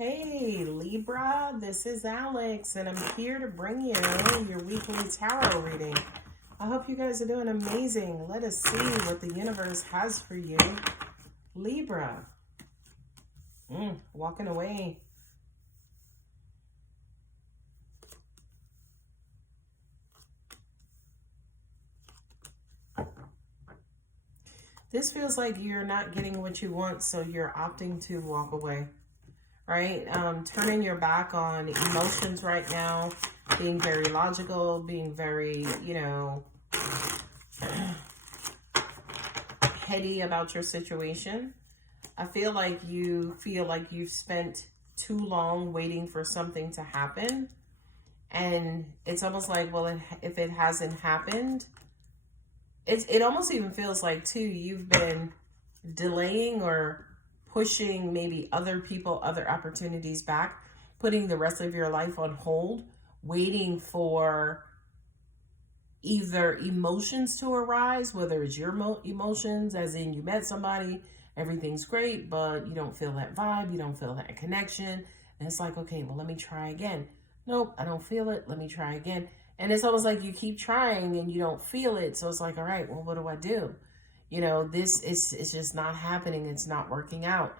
Hey Libra, this is Alex and I'm here to bring you your weekly tarot reading. I hope you guys are doing amazing. Let us see what the universe has for you. Libra. Walking away. This feels like you're not getting what you want, so you're opting to walk away. Right? Turning your back on emotions right now, being very logical, being very, heady about your situation. I feel like you've spent too long waiting for something to happen. And it's almost like, well, if it hasn't happened, it almost even feels like, too, you've been delaying or pushing maybe other opportunities back, putting the rest of your life on hold, waiting for either emotions to arise, whether it's your emotions, as in you met somebody, everything's great, but you don't feel that vibe, you don't feel that connection. And it's like, okay, well, let me try again. Nope, I don't feel it. Let me try again. And it's almost like you keep trying and you don't feel it. So it's like, all right, well, what do I do? This is just not happening. It's not working out.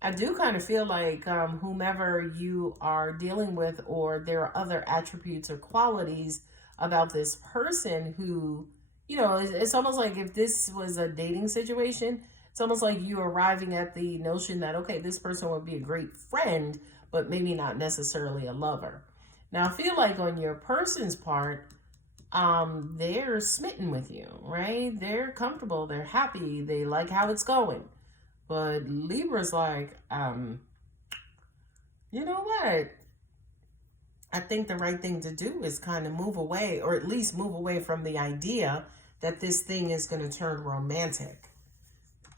I do kind of feel like whomever you are dealing with, or there are other attributes or qualities about this person who, it's almost like if this was a dating situation, it's almost like you arriving at the notion that, okay, this person would be a great friend, but maybe not necessarily a lover. Now, I feel like on your person's part, they're smitten with you, right? They're comfortable, they're happy, they like how it's going. But Libra's like, you know what? I think the right thing to do is kind of move away, or at least move away from the idea that this thing is going to turn romantic.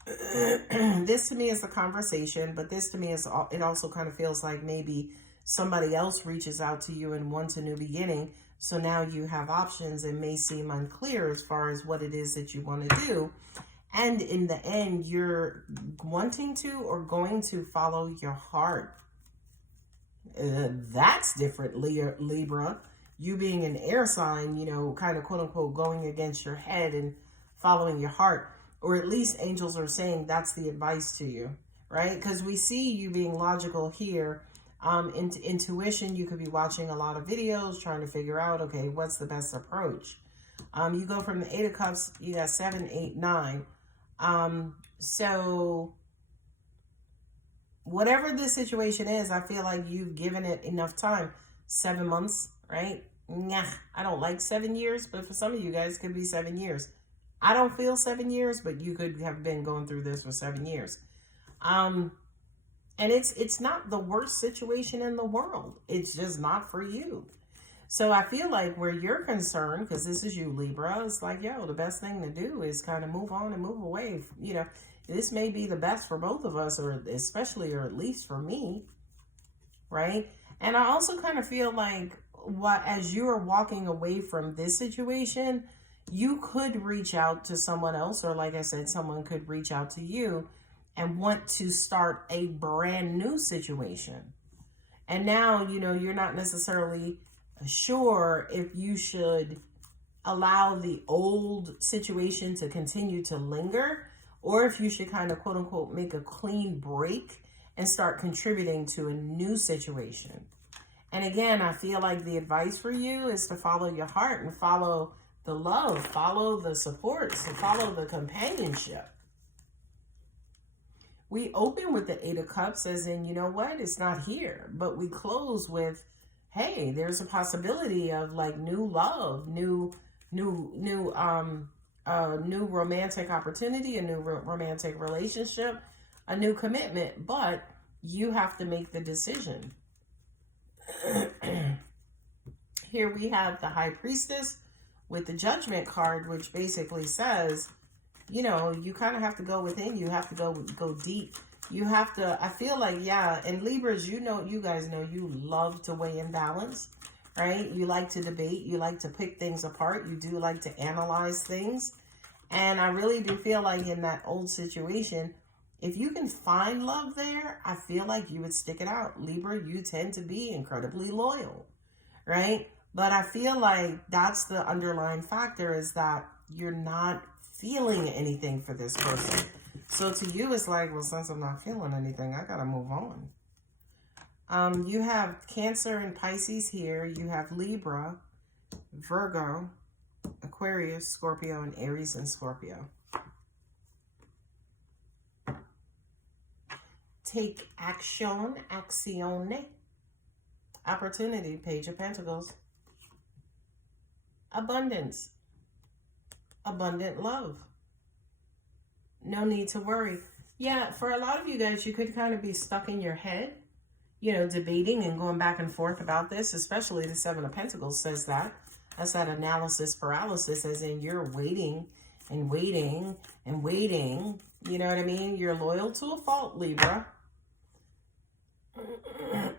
This to me is a conversation, but this to me is, it also kind of feels like maybe somebody else reaches out to you and wants a new beginning. So now you have options. It may seem unclear as far as what it is that you want to do. And in the end, you're wanting to or going to follow your heart. That's different, Libra. You being an air sign, kind of quote unquote going against your head and following your heart. Or at least angels are saying that's the advice to you, right? Because we see you being logical here. Intuition, you could be watching a lot of videos trying to figure out, okay, what's the best approach? You go from the 8 of Cups, you got 7, 8, 9. So whatever this situation is, I feel like you've given it enough time. 7 months, right? Nah, I don't like 7 years, but for some of you guys, it could be 7 years. I don't feel 7 years, but you could have been going through this for 7 years. And it's not the worst situation in the world. It's just not for you. So I feel like where you're concerned, because this is you, Libra, it's like, the best thing to do is kind of move on and move away. This may be the best for both of us, or especially, or at least for me, right? And I also kind of feel like as you are walking away from this situation, you could reach out to someone else, or like I said, someone could reach out to you and want to start a brand new situation. And now, you're not necessarily sure if you should allow the old situation to continue to linger, or if you should kind of quote unquote make a clean break and start contributing to a new situation. And again, I feel like the advice for you is to follow your heart and follow the love, follow the support, so follow the companionship. We open with the 8 of Cups as in, you know what, it's not here. But we close with, hey, there's a possibility of like new love, new romantic opportunity, a new romantic relationship, a new commitment. But you have to make the decision. Here we have the High Priestess with the Judgment card, which basically says, you kind of have to go within. You have to go deep. You have to, I feel like, and Libras, you guys know you love to weigh in balance, right? You like to debate. You like to pick things apart. You do like to analyze things. And I really do feel like in that old situation, If you can find love there, I feel like you would stick it out. Libra, you tend to be incredibly loyal, right? But I feel like that's the underlying factor, is that you're not feeling anything for this person. So to you, it's like, well, since I'm not feeling anything, I got to move on. You have Cancer and Pisces here. You have Libra, Virgo, Aquarius, Scorpio, and Aries and Scorpio. Take action, accione. Opportunity, Page of Pentacles. Abundance. Abundant love. No need to worry. Yeah, for a lot of you guys, you could kind of be stuck in your head, you know, debating and going back and forth about this, especially the Seven of Pentacles says that. That's that analysis paralysis, as in you're waiting and waiting and waiting. You know what I mean? You're loyal to a fault, Libra.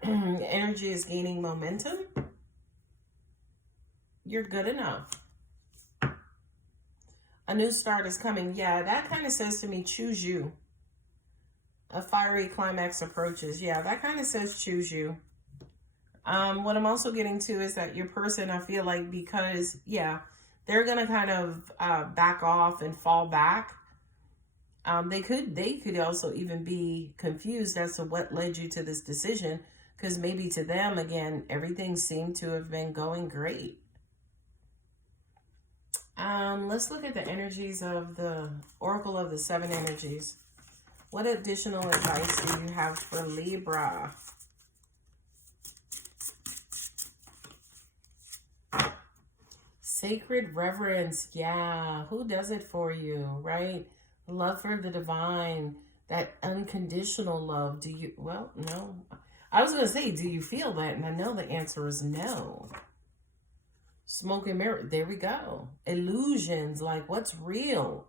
Energy is gaining momentum. You're good enough. A new start is coming. Yeah, that kind of says to me, choose you. A fiery climax approaches. Yeah, that kind of says choose you. What I'm also getting to is that your person, I feel like, because, yeah, they're going to kind of back off and fall back. They could also even be confused as to what led you to this decision, because maybe to them, again, everything seemed to have been going great. Let's look at the energies of the Oracle of the Seven Energies. What additional advice do you have for Libra? Sacred reverence. Yeah, who does it for you, right? Love for the divine, that unconditional love. Do you, well, no. I was going to say, do you feel that? And I know the answer is no. Smoke and mirror. There we go. Illusions, like what's real?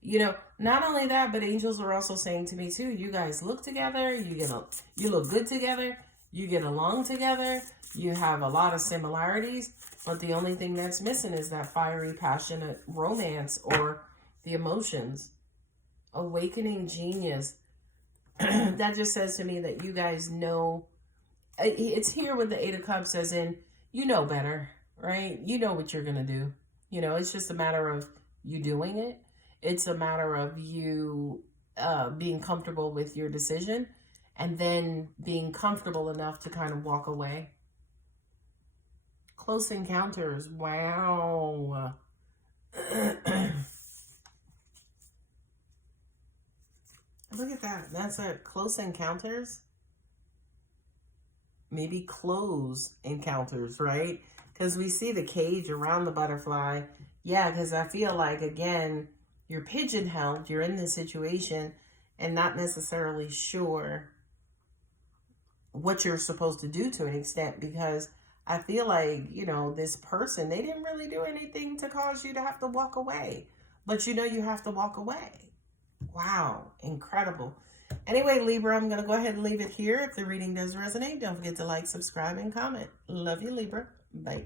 You know, not only that, but angels are also saying to me too, you guys look together, you look good together, you get along together, you have a lot of similarities, but the only thing that's missing is that fiery, passionate romance or the emotions. Awakening genius. That just says to me that you guys know, it's here with the Eight of Cups, as in, you know better, right? You know what you're going to do. You know, it's just a matter of you doing it. It's a matter of you being comfortable with your decision, and then being comfortable enough to kind of walk away. Close encounters. Wow. Look at that. That's a close encounters. Maybe close encounters, right? Because we see the cage around the butterfly. Yeah, because I feel like, again, you're pigeonholed. You're in this situation and not necessarily sure what you're supposed to do to an extent, because I feel like, you know, this person, they didn't really do anything to cause you to have to walk away. But you know you have to walk away. Wow, incredible. Anyway, Libra, I'm going to go ahead and leave it here. If the reading does resonate, don't forget to like, subscribe, and comment. Love you, Libra. Bye.